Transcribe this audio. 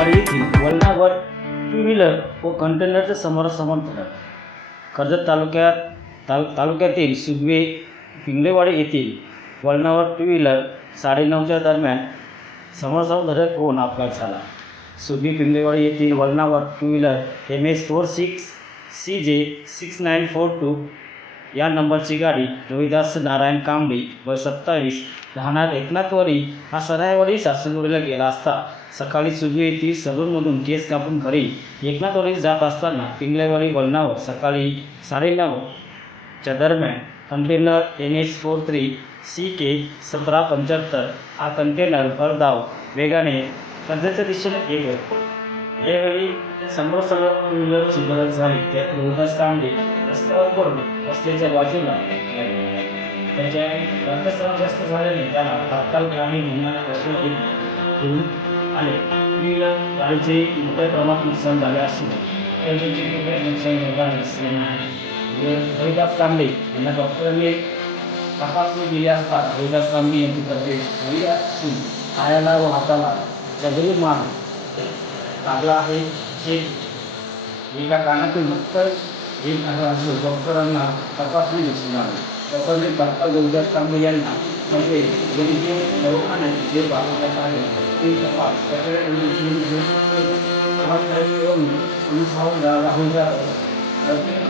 जानेवारी येथील वळणावर two wheeler व कंटेनरचे समोरासमोर धडक कर्जत तालुक्यात ताल तालुक्यातील सुगवे पिंगलेवाडी येथील वळणावर टू व्हीलर साडेनऊच्या दरम्यान समोरासमोर धडक होऊन अपघात झाला. सुगवी पिंगलेवाडी येथील वळणावर two wheeler M S four six C J six nine four two या नंबरची गाडी रोहिदास नारायण कांबळी व सत्तावीस राहणार एकनाथवाडी हा सरायवाडी सासनवाडीला गेला असता. सकाळी सुजू येथील सलूनमधून केस कापून घरी एकनाथवाडीत जात असताना पिंगलेवाडी वळणावर सकाळी साडेनऊच्या दरम्यान container N H four three C K सतरा पंच्याहत्तर हा कंटेनर भरधाव वेगाने कर्जाच्या दिशेने येत होता. यावेळी समोर सगळं झाली. त्यात रोहिदास कांबळे रस्त्यावर पडून रस्त्याच्या बाजूला म्हणजे त्याच्या रक्तस्राव जास्त झाल्याने त्याला तात्काळ ग्रामीण रुग्णालयात दाखल घेऊन आले. स्त्रीला गाडीचे मोठ्या प्रमाणात नुकसान झाले असून त्यांचे नुकसान झाले नसल्याने रोहिदास कांबळे यांना डॉक्टरांनी तपासणी केली असता हरिदास कांबळे यांची तब्येत बरी असून पायाला व हाताला गंभीर मार लागला आहे. हे एका कानातील मुक्त एक डॉक्टरांना तपासणी दिसून आली. có những bạn có gần dân sang bây giờ là không vì dân chứ nếu anh này chưa bảo người ta thì khi các bạn sẽ rất là nhiều những thứ không thấy ông ông sau là là hôn ra ở cái